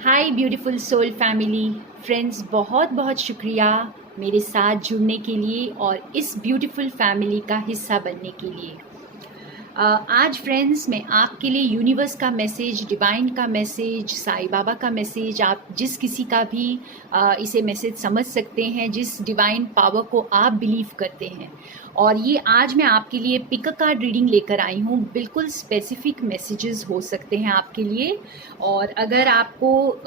हाय beautiful soul family friends, बहुत बहुत शुक्रिया मेरे साथ जुड़ने के लिए और इस ब्यूटीफुल फैमिली का हिस्सा बनने के लिए। आज फ्रेंड्स मैं आपके लिए यूनिवर्स का मैसेज, डिवाइन का मैसेज, साईं बाबा का मैसेज, आप जिस किसी का भी इसे मैसेज समझ सकते हैं, जिस डिवाइन पावर को आप बिलीव करते हैं। और ये आज मैं आपके लिए पिक अ कार्ड रीडिंग लेकर आई हूँ। बिल्कुल स्पेसिफिक मैसेजेस हो सकते हैं आपके लिए। और अगर आपको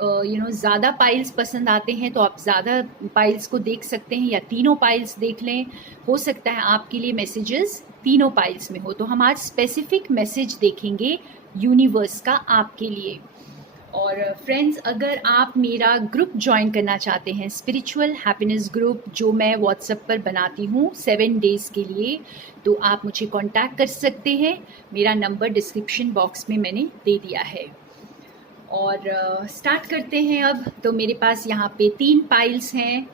ज़्यादा पाइल्स पसंद आते हैं तो आप ज़्यादा पाइल्स को देख सकते हैं, या तीनों पाइल्स देख लें। हो सकता है आपके लिए मैसेजेस तीनों पाइल्स में हो। तो हम आज स्पेसिफिक मैसेज देखेंगे यूनिवर्स का आपके लिए। और फ्रेंड्स, अगर आप मेरा ग्रुप ज्वाइन करना चाहते हैं, स्पिरिचुअल हैप्पीनेस ग्रुप, जो मैं व्हाट्सएप पर बनाती हूँ 7 डेज़ के लिए, तो आप मुझे कांटेक्ट कर सकते हैं। मेरा नंबर डिस्क्रिप्शन बॉक्स में मैंने दे दिया है। और स्टार्ट करते हैं अब। तो मेरे पास यहाँ पे 3 पाइल्स हैं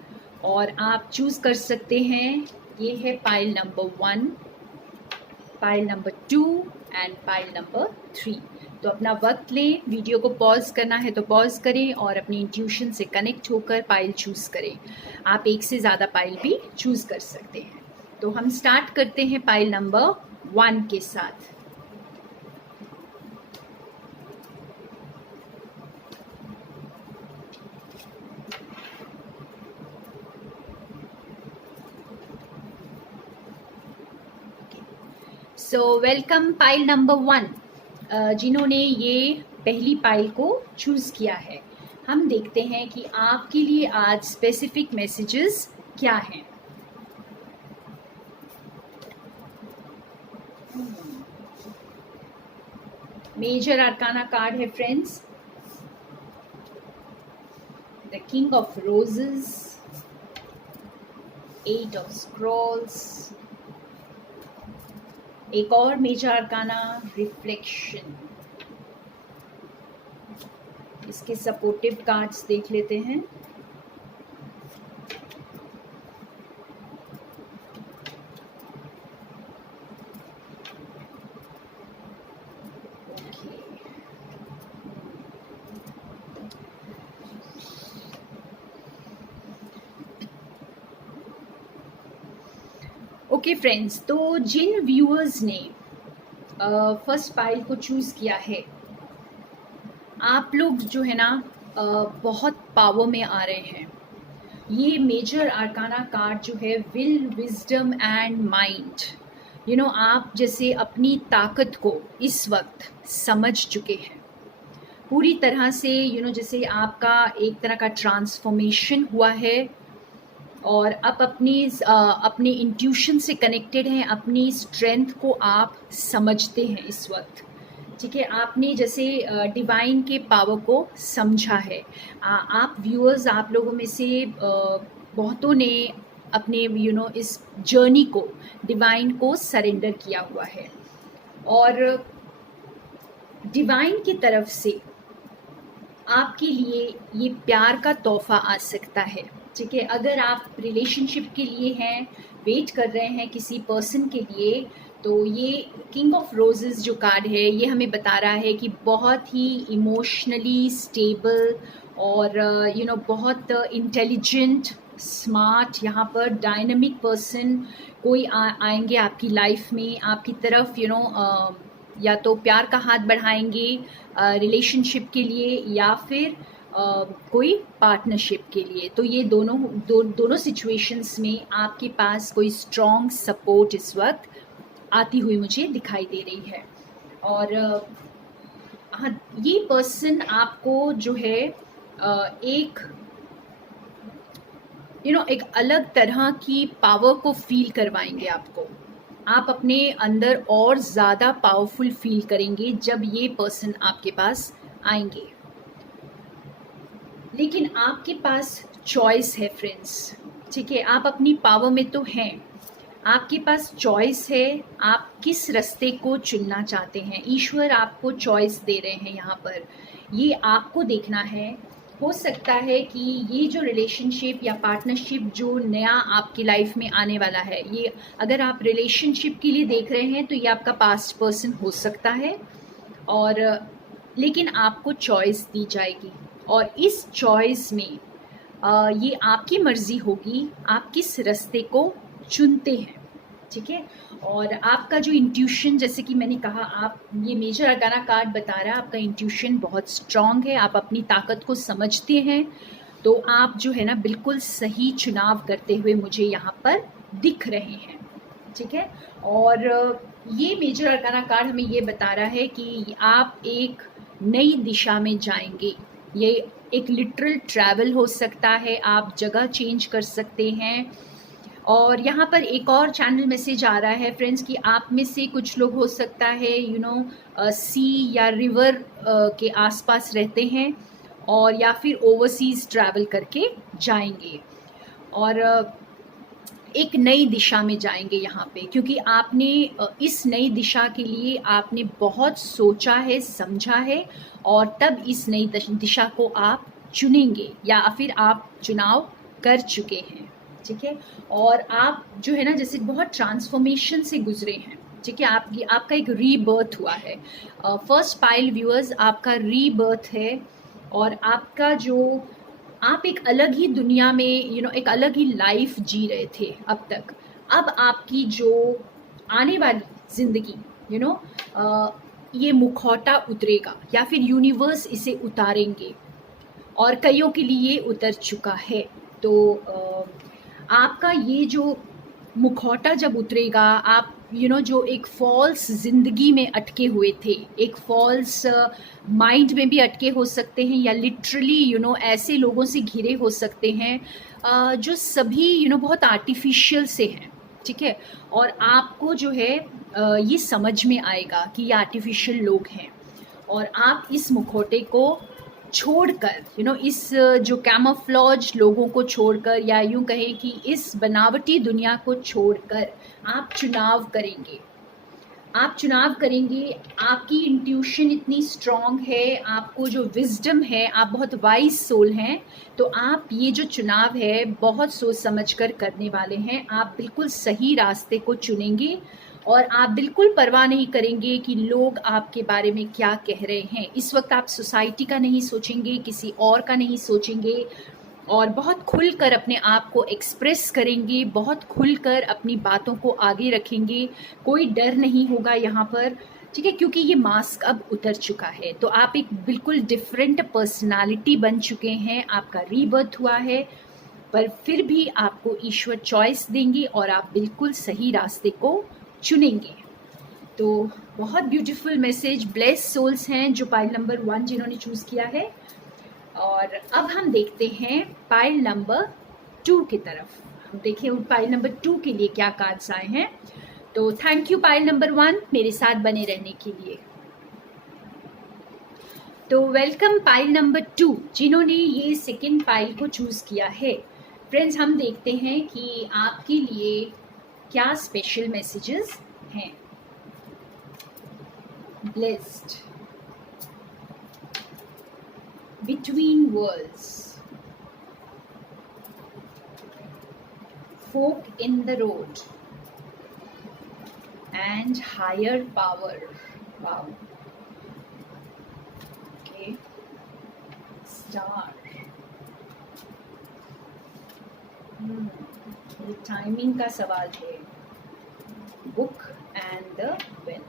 और आप चूज़ कर सकते हैं। ये है pile number 1, pile number 2 and pile number 3। तो अपना वक्त लें, वीडियो को पॉज करना है तो पॉज करें और अपनी इंट्यूशन से कनेक्ट होकर पाइल चूज़ करें। आप एक से ज़्यादा पाइल भी चूज़ कर सकते हैं। तो हम स्टार्ट करते हैं पाइल नंबर 1 के साथ। सो वेलकम पाइल नंबर 1, जिन्होंने ये पहली पाइल को चूज़ किया है। हम देखते हैं कि आपके लिए आज स्पेसिफिक मैसेजेस क्या हैं। मेजर आर्काना कार्ड है friends, the king of roses, 8 of Scrolls, एक और मेजर आर्काना रिफ्लेक्शन। इसके सपोर्टिव कार्ड्स देख लेते हैं। ओके फ्रेंड्स, तो जिन व्यूअर्स ने फर्स्ट पाइल को चूज़ किया है, आप लोग जो है ना बहुत पावर में आ रहे हैं। ये मेजर आर्काना कार्ड जो है, विल, विजडम एंड माइंड, आप जैसे अपनी ताकत को इस वक्त समझ चुके हैं पूरी तरह से। जैसे आपका एक तरह का ट्रांसफॉर्मेशन हुआ है और आप अपने इंट्यूशन से कनेक्टेड हैं, अपनी स्ट्रेंथ को आप समझते हैं इस वक्त। ठीक है, आपने जैसे डिवाइन के पावर को समझा है। आप व्यूअर्स, आप लोगों में से बहुतों ने अपने इस जर्नी को, डिवाइन को सरेंडर किया हुआ है। और डिवाइन की तरफ से आपके लिए ये प्यार का तोहफा आ सकता है। ठीक है, अगर आप रिलेशनशिप के लिए हैं, वेट कर रहे हैं किसी पर्सन के लिए, तो ये किंग ऑफ रोजेस जो कार्ड है, ये हमें बता रहा है कि बहुत ही इमोशनली स्टेबल और बहुत इंटेलिजेंट, स्मार्ट, यहाँ पर डायनामिक पर्सन कोई आएंगे आपकी लाइफ में, आपकी तरफ या तो प्यार का हाथ बढ़ाएंगे रिलेशनशिप के लिए, या फिर कोई पार्टनरशिप के लिए। तो ये दोनों सिचुएशंस में आपके पास कोई स्ट्रॉन्ग सपोर्ट इस वक्त आती हुई मुझे दिखाई दे रही है। और हाँ, ये पर्सन आपको जो है एक अलग तरह की पावर को फील करवाएंगे आपको। आप अपने अंदर और ज़्यादा पावरफुल फील करेंगे जब ये पर्सन आपके पास आएंगे। लेकिन आपके पास चॉइस है फ्रेंड्स। ठीक है, आप अपनी पावर में तो हैं, आपके पास चॉइस है, आप किस रास्ते को चुनना चाहते हैं। ईश्वर आपको चॉइस दे रहे हैं यहाँ पर, ये आपको देखना है। हो सकता है कि ये जो रिलेशनशिप या पार्टनरशिप जो नया आपकी लाइफ में आने वाला है, ये अगर आप रिलेशनशिप के लिए देख रहे हैं तो ये आपका पास्ट पर्सन हो सकता है। और लेकिन आपको चॉइस दी जाएगी, और इस चॉइस में ये आपकी मर्ज़ी होगी आप किस रास्ते को चुनते हैं, ठीक है। और आपका जो इंट्यूशन, जैसे कि मैंने कहा, आप ये मेजर अरकाना कार्ड बता रहा है आपका इंट्यूशन बहुत स्ट्रांग है, आप अपनी ताकत को समझते हैं, तो आप जो है ना बिल्कुल सही चुनाव करते हुए मुझे यहाँ पर दिख रहे हैं, ठीक है। और ये मेजर अरकाना कार्ड हमें ये बता रहा है कि आप एक नई दिशा में जाएंगे। ये एक लिटरल ट्रैवल हो सकता है, आप जगह चेंज कर सकते हैं। और यहाँ पर एक और चैनल मैसेज आ रहा है फ्रेंड्स कि आप में से कुछ लोग हो सकता है सी या रिवर के आसपास रहते हैं और या फिर ओवरसीज़ ट्रैवल करके जाएंगे और एक नई दिशा में जाएंगे यहाँ पे, क्योंकि आपने इस नई दिशा के लिए आपने बहुत सोचा है, समझा है, और तब इस नई दिशा को आप चुनेंगे या फिर आप चुनाव कर चुके हैं, ठीक है। और आप जो है ना जैसे बहुत ट्रांसफॉर्मेशन से गुजरे हैं, ठीक है। आपका एक रीबर्थ हुआ है। फर्स्ट पाइल व्यूअर्स, आपका रीबर्थ है और आपका जो आप एक अलग ही दुनिया में एक अलग ही लाइफ जी रहे थे अब तक। अब आपकी जो आने वाली ज़िंदगी ये मुखौटा उतरेगा या फिर यूनिवर्स इसे उतारेंगे और कईयों के लिए उतर चुका है। तो आपका ये जो मुखौटा जब उतरेगा, आप जो एक फॉल्स ज़िंदगी में अटके हुए थे, एक फॉल्स माइंड में भी अटके हो सकते हैं या लिटरली ऐसे लोगों से घिरे हो सकते हैं जो सभी बहुत आर्टिफिशियल से हैं, ठीक है। और आपको जो है ये समझ में आएगा कि ये आर्टिफिशियल लोग हैं और आप इस मुखौटे को छोड़कर इस जो कैमोफ्लेज लोगों को छोड़कर या यूं कहें कि इस बनावटी दुनिया को छोड़कर आप चुनाव करेंगे। आप चुनाव करेंगे, आपकी इंट्यूशन इतनी स्ट्रांग है, आपको जो विजडम है, आप बहुत वाइज सोल हैं, तो आप ये जो चुनाव है बहुत सोच समझ कर करने वाले हैं। आप बिल्कुल सही रास्ते को चुनेंगे और आप बिल्कुल परवाह नहीं करेंगे कि लोग आपके बारे में क्या कह रहे हैं। इस वक्त आप सोसाइटी का नहीं सोचेंगे, किसी और का नहीं सोचेंगे और बहुत खुलकर अपने आप को एक्सप्रेस करेंगे, बहुत खुलकर अपनी बातों को आगे रखेंगे। कोई डर नहीं होगा यहाँ पर, ठीक है, क्योंकि ये मास्क अब उतर चुका है। तो आप एक बिल्कुल डिफरेंट पर्सनालिटी बन चुके हैं, आपका रीबर्थ हुआ है, पर फिर भी आपको ईश्वर चॉइस देंगे और आप बिल्कुल सही रास्ते को चुनेंगे। तो बहुत ब्यूटीफुल मैसेज, ब्लेस सोल्स हैं जो पाइल नंबर 1 जिन्होंने चूज़ किया है। और अब हम देखते हैं पाइल नंबर 2 की तरफ। हम देखें पाइल नंबर 2 के लिए क्या कार्ड्स आए हैं। तो थैंक यू पाइल नंबर 1 मेरे साथ बने रहने के लिए। तो वेलकम पाइल नंबर 2 जिन्होंने ये सेकेंड पाइल को चूज़ किया है। फ्रेंड्स, हम देखते हैं कि आपके लिए क्या स्पेशल मैसेजेस हैं। Blessed, between worlds, fork in the road and higher power. Wow, okay, star, ये टाइमिंग का सवाल है। बुक एंड द पेन,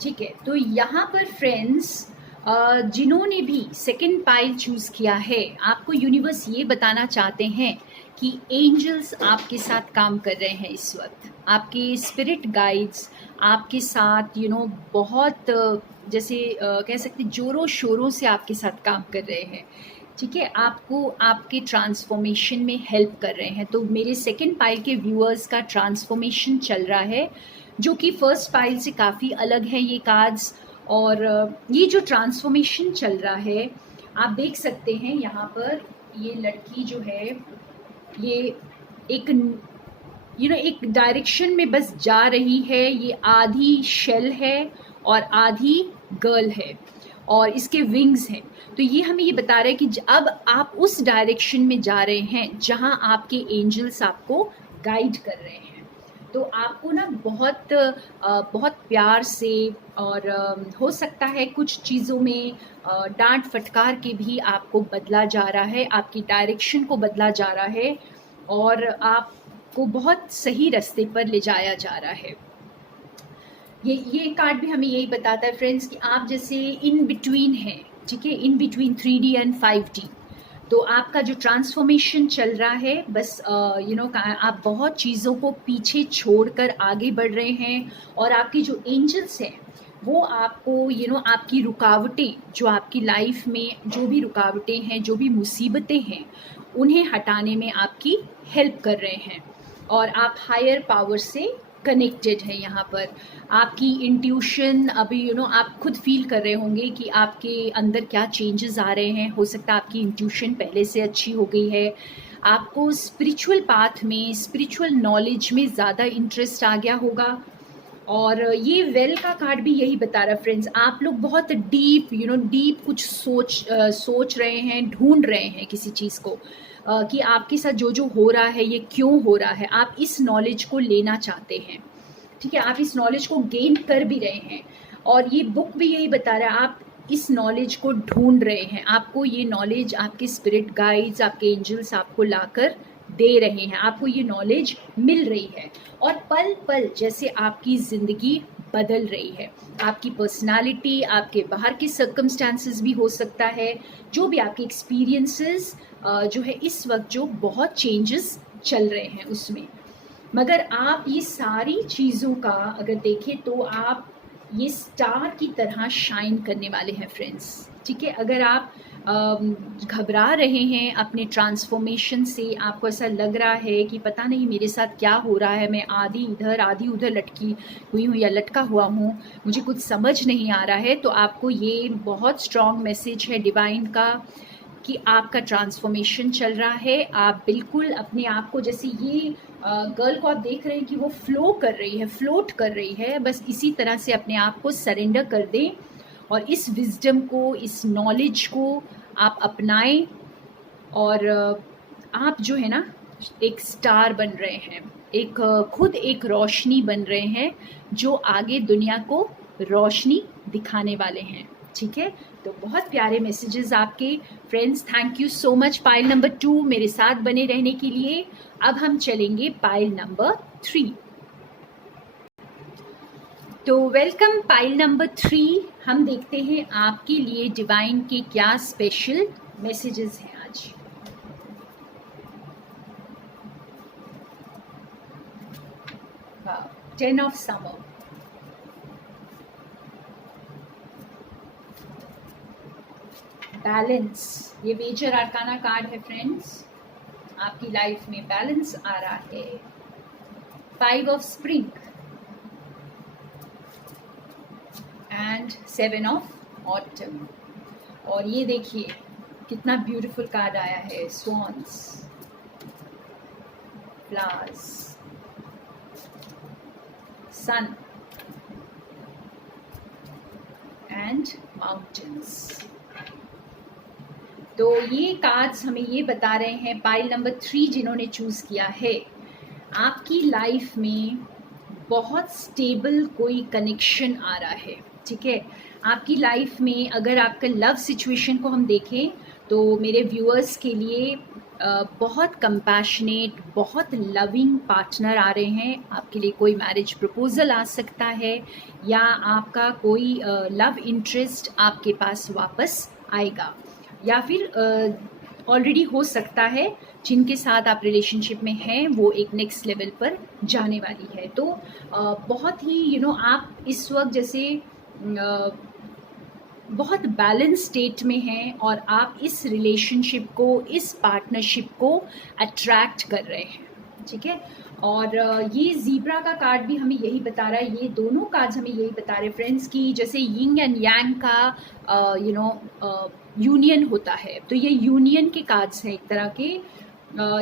ठीक है। तो यहाँ पर फ्रेंड्स जिन्होंने भी सेकंड पाइल चूज़ किया है, आपको यूनिवर्स ये बताना चाहते हैं कि एंजल्स आपके साथ काम कर रहे हैं इस वक्त। आपके स्पिरिट गाइड्स आपके साथ बहुत जैसे कह सकते ज़ोरों शोरों से आपके साथ काम कर रहे हैं, ठीक है। आपको आपके ट्रांसफॉर्मेशन में हेल्प कर रहे हैं। तो मेरे सेकंड पाइल के व्यूअर्स का ट्रांसफॉर्मेशन चल रहा है जो कि फर्स्ट पाइल से काफ़ी अलग है ये कार्ड्स। और ये जो ट्रांसफॉर्मेशन चल रहा है, आप देख सकते हैं यहाँ पर ये लड़की जो है ये एक एक डायरेक्शन में बस जा रही है। ये आधी शेल है और आधी गर्ल है और इसके विंग्स हैं। तो ये हमें ये बता रहा है कि अब आप उस डायरेक्शन में जा रहे हैं जहाँ आपके एंजल्स आपको गाइड कर रहे हैं। तो आपको ना बहुत प्यार से और हो सकता है कुछ चीज़ों में डांट फटकार के भी आपको बदला जा रहा है, आपकी डायरेक्शन को बदला जा रहा है और आपको बहुत सही रास्ते पर ले जाया जा रहा है। ये कार्ड भी हमें यही बताता है फ्रेंड्स कि आप जैसे इन बिटवीन हैं, ठीक है, in between 3D and 5D। तो आपका जो ट्रांसफॉर्मेशन चल रहा है, बस आप बहुत चीज़ों को पीछे छोड़कर आगे बढ़ रहे हैं और आपकी जो एंजल्स हैं वो आपको आपकी रुकावटें, जो आपकी लाइफ में जो भी रुकावटें हैं, जो भी मुसीबतें हैं, उन्हें हटाने में आपकी हेल्प कर रहे हैं और आप हायर पावर से कनेक्टेड है। यहाँ पर आपकी इंट्यूशन अभी आप खुद फील कर रहे होंगे कि आपके अंदर क्या चेंजेस आ रहे हैं। हो सकता है आपकी इंट्यूशन पहले से अच्छी हो गई है, आपको स्पिरिचुअल पाथ में, स्पिरिचुअल नॉलेज में ज़्यादा इंटरेस्ट आ गया होगा। और ये वेल का कार्ड भी यही बता रहा है फ्रेंड्स, आप लोग बहुत डीप डीप कुछ सोच रहे हैं, ढूंढ रहे हैं किसी चीज़ को कि आपके साथ जो जो हो रहा है ये क्यों हो रहा है। आप इस नॉलेज को लेना चाहते हैं, ठीक है, आप इस नॉलेज को गेन कर भी रहे हैं और ये बुक भी यही बता रहा है, आप इस नॉलेज को ढूंढ रहे हैं। आपको ये नॉलेज आपके स्पिरिट गाइड्स, आपके एंजल्स आपको लाकर दे रहे हैं, आपको ये नॉलेज मिल रही है और पल पल जैसे आपकी ज़िंदगी बदल रही है। आपकी पर्सनालिटी, आपके बाहर के सर्कमस्टांसेस भी हो सकता है, जो भी आपके एक्सपीरियंसेस जो है इस वक्त जो बहुत चेंजेस चल रहे हैं उसमें। मगर आप ये सारी चीज़ों का अगर देखें तो आप ये स्टार की तरह शाइन करने वाले हैं फ्रेंड्स, ठीक है। अगर आप घबरा रहे हैं अपने ट्रांसफॉर्मेशन से, आपको ऐसा लग रहा है कि पता नहीं मेरे साथ क्या हो रहा है, मैं आधी इधर आधी उधर लटकी हुई हूँ या लटका हुआ हूँ, मुझे कुछ समझ नहीं आ रहा है, तो आपको ये बहुत स्ट्रॉन्ग मैसेज है डिवाइन का कि आपका ट्रांसफॉर्मेशन चल रहा है। आप बिल्कुल अपने आप को, जैसे ये गर्ल को आप देख रहे हैं कि वो फ्लो कर रही है, फ्लोट कर रही है, बस इसी तरह से अपने आप को सरेंडर कर दें और इस विजडम को, इस नॉलेज को आप अपनाएं और आप जो है ना एक स्टार बन रहे हैं, एक खुद एक रोशनी बन रहे हैं जो आगे दुनिया को रोशनी दिखाने वाले हैं, ठीक है। तो बहुत प्यारे मैसेजेस आपके friends, thank you so much pile number 2 मेरे साथ बने रहने के लिए। अब हम चलेंगे पाइल नंबर 3। तो वेलकम पाइल नंबर 3। हम देखते हैं आपके लिए डिवाइन के क्या स्पेशल मैसेजेस हैं आज। वाह, 10 ऑफ समर, बैलेंस, ये मेजर आर्काना कार्ड है फ्रेंड्स। आपकी लाइफ में बैलेंस आ रहा है। 5 of spring and 7 of autumn. और ये देखिए कितना ब्यूटीफुल कार्ड आया है, swans, flowers, sun and mountains. तो ये कार्ड्स हमें ये बता रहे हैं, पाइल नंबर 3 जिन्होंने चूज़ किया है, आपकी लाइफ में बहुत स्टेबल कोई कनेक्शन आ रहा है, ठीक है। आपकी लाइफ में अगर आपका लव सिचुएशन को हम देखें तो मेरे व्यूअर्स के लिए बहुत कंपैशनेट, बहुत लविंग पार्टनर आ रहे हैं। आपके लिए कोई मैरिज प्रपोजल आ सकता है या आपका कोई लव इंटरेस्ट आपके पास वापस आएगा, या फिर ऑलरेडी हो सकता है जिनके साथ आप रिलेशनशिप में हैं वो एक नेक्स्ट लेवल पर जाने वाली है। तो बहुत ही आप इस वक्त जैसे बहुत बैलेंस स्टेट में हैं और आप इस रिलेशनशिप को, इस पार्टनरशिप को अट्रैक्ट कर रहे हैं, ठीक है। और ये ज़ीब्रा का कार्ड भी हमें यही बता रहा है, ये दोनों कार्ड्स हमें यही बता रहे हैं फ्रेंड्स कि जैसे यिंग एंड यांग का यूनियन होता है, तो ये यूनियन के कार्ड्स हैं एक तरह के।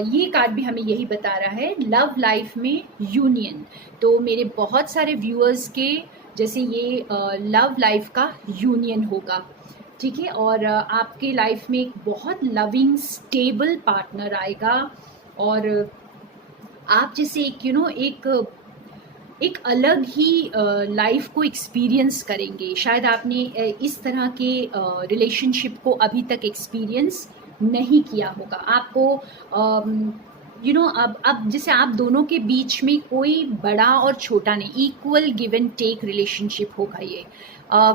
ये कार्ड भी हमें यही बता रहा है, लव लाइफ में यूनियन। तो मेरे बहुत सारे व्यूअर्स के जैसे ये लव लाइफ का यूनियन होगा, ठीक है। और आपके लाइफ में एक बहुत लविंग स्टेबल पार्टनर आएगा और आप जैसे एक एक अलग ही लाइफ को एक्सपीरियंस करेंगे। शायद आपने इस तरह के रिलेशनशिप को अभी तक एक्सपीरियंस नहीं किया होगा। आपको अब जैसे आप दोनों के बीच में कोई बड़ा और छोटा नहीं, equal give and take relationship होगा ये।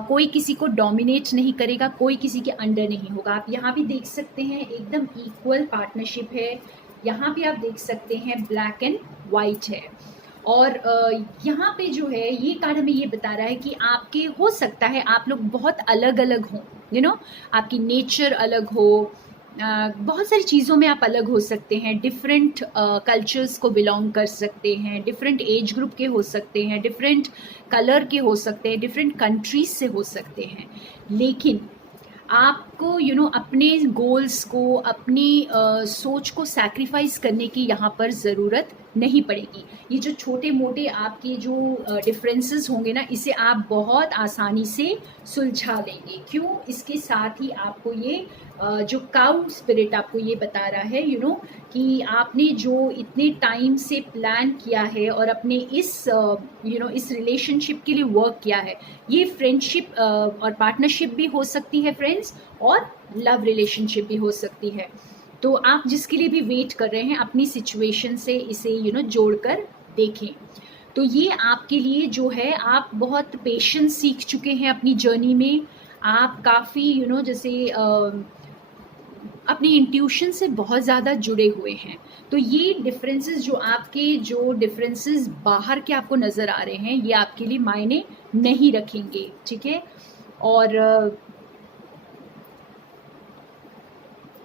कोई किसी को डोमिनेट नहीं करेगा, कोई किसी के अंडर नहीं होगा। आप यहाँ भी देख सकते हैं एकदम इक्वल पार्टनरशिप है। यहाँ भी आप देख सकते हैं ब्लैक एंड वाइट है। और यहाँ पे जो है ये कार्ड हमें ये बता रहा है कि आपके हो सकता है आप लोग बहुत अलग अलग हों, आपकी नेचर अलग हो, बहुत सारी चीज़ों में आप अलग हो सकते हैं, डिफरेंट कल्चर्स को बिलोंग कर सकते हैं, डिफरेंट एज ग्रुप के हो सकते हैं, डिफरेंट कलर के हो सकते हैं, डिफरेंट कंट्रीज से हो सकते हैं। लेकिन आपको अपने गोल्स को, अपनी सोच को सैक्रिफाइस करने की यहाँ पर ज़रूरत नहीं पड़ेगी। ये जो छोटे मोटे आपके जो डिफरेंसेस होंगे ना, इसे आप बहुत आसानी से सुलझा लेंगे। क्यों? इसके साथ ही आपको ये जो काउ स्पिरिट आपको ये बता रहा है कि आपने जो इतने टाइम से प्लान किया है और अपने इस इस रिलेशनशिप के लिए वर्क किया है, ये फ्रेंडशिप और पार्टनरशिप भी हो सकती है फ्रेंड्स, और लव रिलेशनशिप भी हो सकती है। तो आप जिसके लिए भी वेट कर रहे हैं, अपनी सिचुएशन से इसे जोड़कर देखें। तो ये आपके लिए जो है, आप बहुत पेशेंस सीख चुके हैं अपनी जर्नी में। आप काफ़ी जैसे अपनी इंट्यूशन से बहुत ज़्यादा जुड़े हुए हैं। तो ये डिफरेंसेस जो डिफरेंसेस बाहर के आपको नज़र आ रहे हैं, ये आपके लिए मायने नहीं रखेंगे, ठीक है। और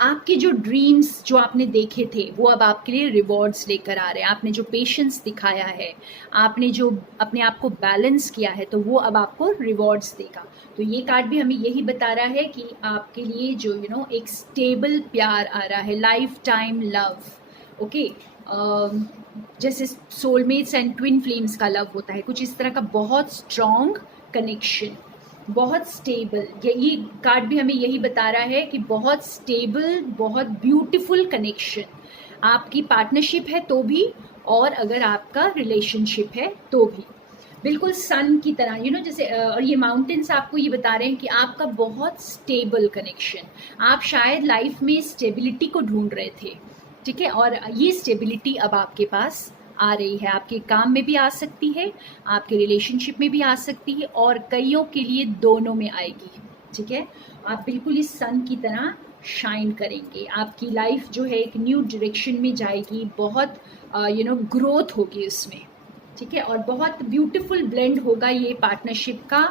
आपके जो ड्रीम्स जो आपने देखे थे, वो अब आपके लिए रिवॉर्ड्स लेकर आ रहे हैं। आपने जो पेशेंस दिखाया है, आपने जो अपने आप को बैलेंस किया है, तो वो अब आपको रिवॉर्ड्स देगा। तो ये कार्ड भी हमें यही बता रहा है कि आपके लिए जो एक स्टेबल प्यार आ रहा है, लाइफ टाइम लव। ओके, जैसे सोलमेट्स एंड ट्विन फ्लेम्स का लव होता है, कुछ इस तरह का बहुत स्ट्रॉन्ग कनेक्शन, बहुत स्टेबल। ये कार्ड भी हमें यही बता रहा है कि बहुत स्टेबल, बहुत ब्यूटीफुल कनेक्शन आपकी पार्टनरशिप है तो भी, और अगर आपका रिलेशनशिप है तो भी, बिल्कुल सन की तरह जैसे। और ये माउंटेन्स आपको ये बता रहे हैं कि आपका बहुत स्टेबल कनेक्शन, आप शायद लाइफ में स्टेबिलिटी को ढूंढ रहे थे, ठीक है। और ये स्टेबिलिटी अब आपके पास आ रही है। आपके काम में भी आ सकती है, आपके रिलेशनशिप में भी आ सकती है, और कईयों के लिए दोनों में आएगी, ठीक है। आप बिल्कुल इस सन की तरह शाइन करेंगे। आपकी लाइफ जो है एक न्यू डायरेक्शन में जाएगी, बहुत ग्रोथ होगी उसमें, ठीक है। और बहुत ब्यूटीफुल ब्लेंड होगा ये पार्टनरशिप का,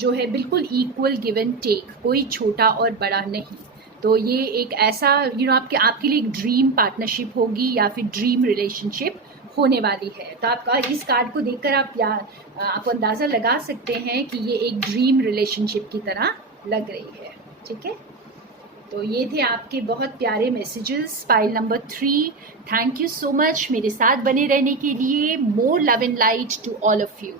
जो है बिल्कुल इक्वल गिव एंड टेक, कोई छोटा और बड़ा नहीं। तो ये एक ऐसा आपके लिए एक ड्रीम पार्टनरशिप होगी, या फिर ड्रीम रिलेशनशिप होने वाली है। तो आपका इस कार्ड को देखकर आप अंदाज़ा लगा सकते हैं कि ये एक ड्रीम रिलेशनशिप की तरह लग रही है, ठीक है। तो ये थे आपके बहुत प्यारे messages, pile number 3। Thank you so much मेरे साथ बने रहने के लिए। More love and light to all of you.